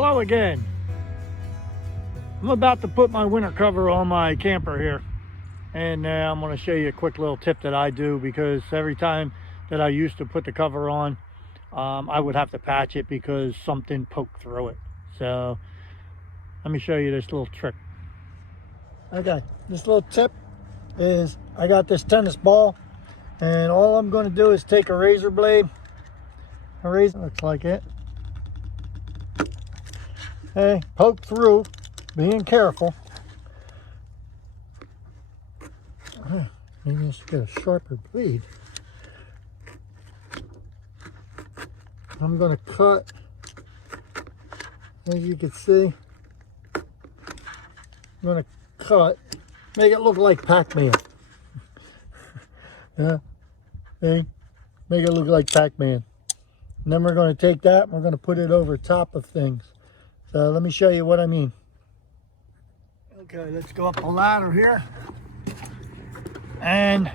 Hello again. I'm about to put my winter cover on my camper here, and I'm going to show you a quick little tip that I do, because every time that I used to put the cover on, I would have to patch it because something poked through it. So let me show you this little trick. Okay, this little tip is I got this tennis ball, and all I'm going to do is take a razor blade. A razor looks like it. Okay, poke through, being careful. Maybe I should get a sharper blade. I'm going to cut, as you can see, I'm going to cut, make it look like Pac-Man. Yeah, see? Make it look like Pac-Man. And then we're going to take that and we're going to put it over top of things. So let me show you what I mean. Okay, let's go up the ladder here. And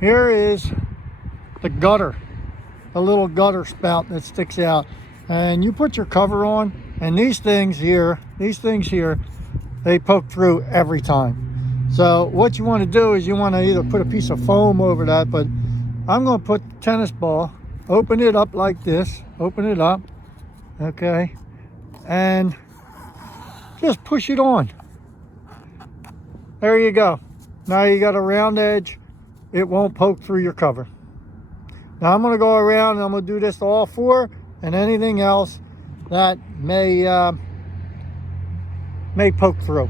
here is the gutter, a little gutter spout that sticks out. And you put your cover on, and these things here, they poke through every time. So what you want to do is you want to either put a piece of foam over that, but I'm going to put the tennis ball, open it up like this, open it up, okay, and just push it on. There you go. Now you got a round edge. It won't poke through your cover. Now I'm going to go around and I'm going to do this to all four, and anything else that may poke through.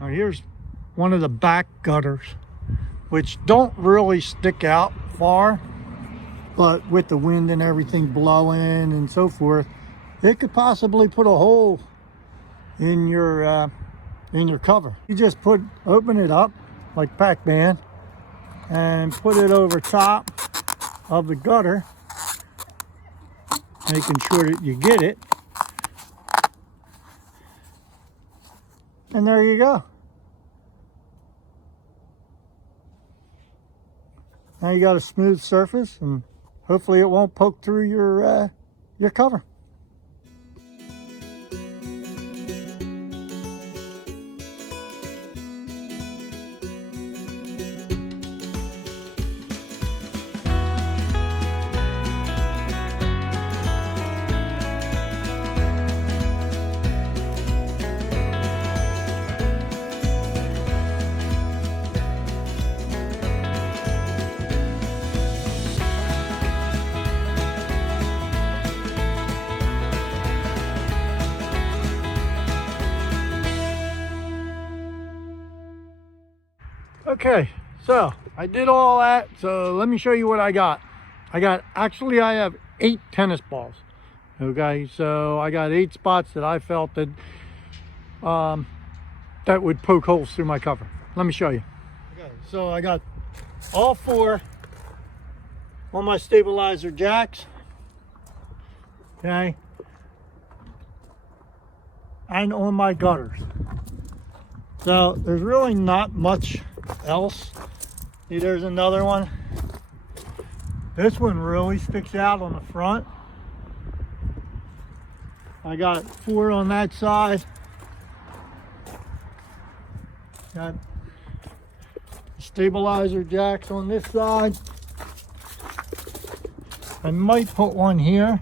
Now here's one of the back gutters, which don't really stick out far, but with the wind and everything blowing and so forth, it could possibly put a hole in your cover. You just open it up like Pac-Man and put it over top of the gutter, making sure that you get it. And there you go. Now you got a smooth surface, and hopefully it won't poke through your cover. Okay, so I did all that, so let me show you what I got. I have 8 tennis balls. Okay, so I got 8 spots that I felt that that would poke holes through my cover. Let me show you. Okay, so I got all 4 on my stabilizer jacks. Okay, and on my gutters. So there's really not much else. See, there's another one. This one really sticks out on the front. I got 4 on that side. Got stabilizer jacks on this side. I might put one here.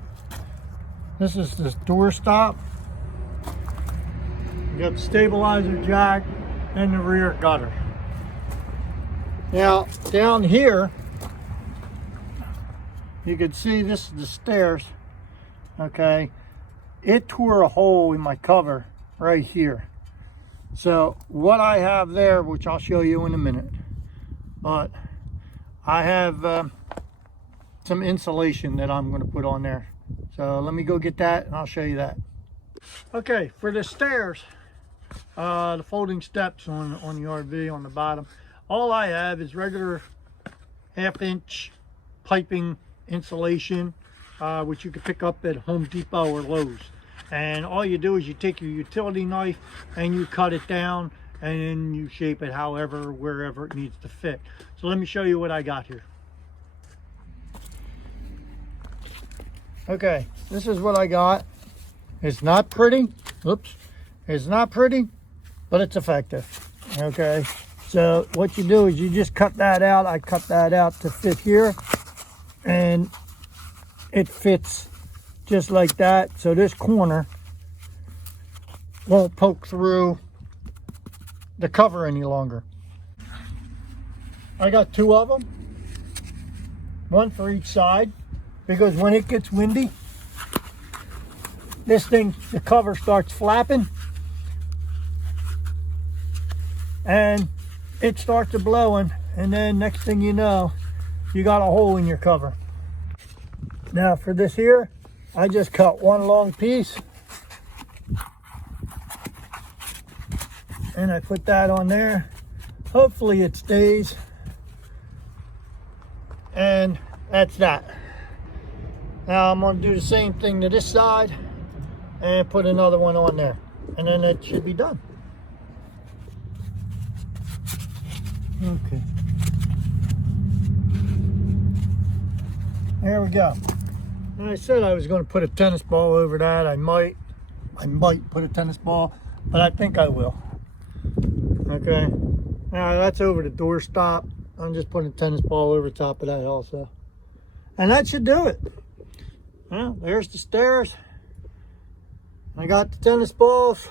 This is this door stop. You got the stabilizer jack and the rear gutter. Now down here, you can see this is the stairs. Okay, it tore a hole in my cover right here. So what I have there, which I'll show you in a minute, but I have some insulation that I'm going to put on there. So let me go get that and I'll show you that. Okay, for the stairs, the folding steps on the RV on the bottom, all I have is regular 1/2-inch piping insulation, which you can pick up at Home Depot or Lowe's. And all you do is you take your utility knife and you cut it down, and then you shape it however, wherever it needs to fit. So let me show you what I got here. Okay, this is what I got. It's not pretty. Oops. It's not pretty, but it's effective. Okay. So what you do is you just cut that out. I cut that out to fit here, and it fits just like that. So this corner won't poke through the cover any longer. I got 2 of them, one for each side, because when it gets windy, this thing, the cover starts flapping and it starts a blowing, and then next thing you know, you got a hole in your cover. Now for this here, I just cut one long piece and I put that on there. Hopefully it stays, and that's that. Now I'm going to do the same thing to this side and put another one on there, and then it should be done. Okay, there we go. And I said I was going to put a tennis ball over that. I might put a tennis ball, but I think I will. Okay, now that's over the doorstop. I'm just putting a tennis ball over top of that also, and that should do it. Well, there's the stairs. I got the tennis balls.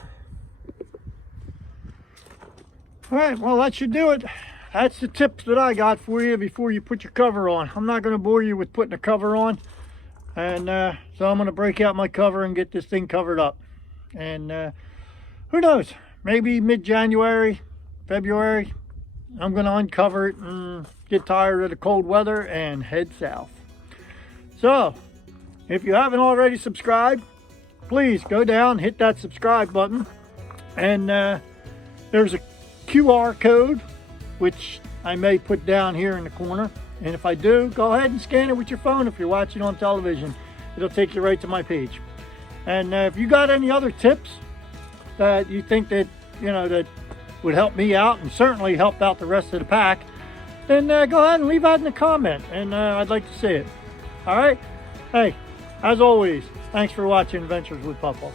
All right, well, that should do it. That's the tips that I got for you before you put your cover on. I'm not going to bore you with putting the cover on, and so I'm going to break out my cover and get this thing covered up. And who knows, maybe mid-January, February, I'm going to uncover it and get tired of the cold weather and head south. So if you haven't already subscribed, please go down, hit that subscribe button, and there's a QR code which I may put down here in the corner, and if I do, go ahead and scan it with your phone. If you're watching on television, it'll take you right to my page. And if you got any other tips that you think that that would help me out and certainly help out the rest of the pack, then go ahead and leave that in the comment, and I'd like to see it. All right, hey, as always, thanks for watching Adventures with Pawpaw.